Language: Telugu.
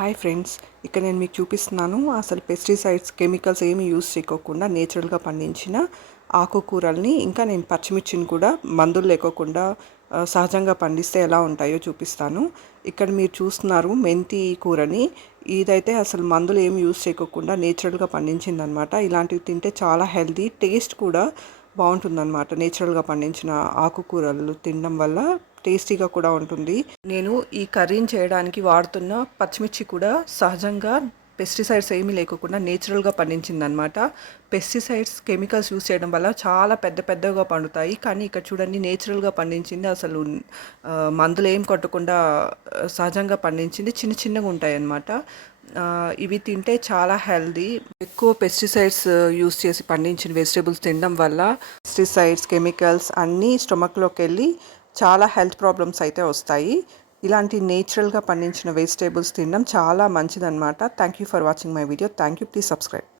హాయ్ ఫ్రెండ్స్, ఇక్కడ నేను మీకు చూపిస్తున్నాను అసలు పెస్టిసైడ్స్ కెమికల్స్ ఏమి యూస్ చేయకోకుండా నేచురల్గా పండించిన ఆకుకూరల్ని, ఇంకా నేను పచ్చిమిర్చిని కూడా మందులు లేకోకుండా సహజంగా పండిస్తే ఎలా ఉంటాయో చూపిస్తాను. ఇక్కడ మీరు చూస్తున్నారు మెంతి కూరని. ఇదైతే అసలు మందులు ఏమి యూస్ చేయకోకుండా నేచురల్గా పండించిందనమాట. ఇలాంటివి తింటే చాలా హెల్తీ, టేస్ట్ కూడా బాగుంటుందన్నమాట. నేచురల్గా పండించిన ఆకుకూరలు తినడం వల్ల టేస్టీగా కూడా ఉంటుంది. నేను ఈ కర్రీని చేయడానికి వాడుతున్న పచ్చిమిర్చి కూడా సహజంగా పెస్టిసైడ్స్ ఏమీ లేకుండా నేచురల్గా పండించిందనమాట. పెస్టిసైడ్స్ కెమికల్స్ యూస్ చేయడం వల్ల చాలా పెద్ద పెద్దగా పండుతాయి, కానీ ఇక్కడ చూడండి నేచురల్గా పండించింది. అసలు మందులు ఏం కొట్టకుండా సహజంగా పండించింది చిన్న చిన్నగా ఉంటాయి అన్నమాట. ఇవి తింటే చాలా హెల్దీ. ఎక్కువ పెస్టిసైడ్స్ యూస్ చేసి పండించిన వెజిటేబుల్స్ తినడం వల్ల పెస్టిసైడ్స్ కెమికల్స్ అన్నీ స్టొమక్లోకి వెళ్ళి చాలా హెల్త్ ప్రాబ్లమ్స్ అయితే వస్తాయి. ఇలాంటి నేచురల్గా పండించిన వెజిటేబుల్స్ తినడం చాలా మంచిదన్నమాట. Thank you for watching my video. Thank you. Please subscribe.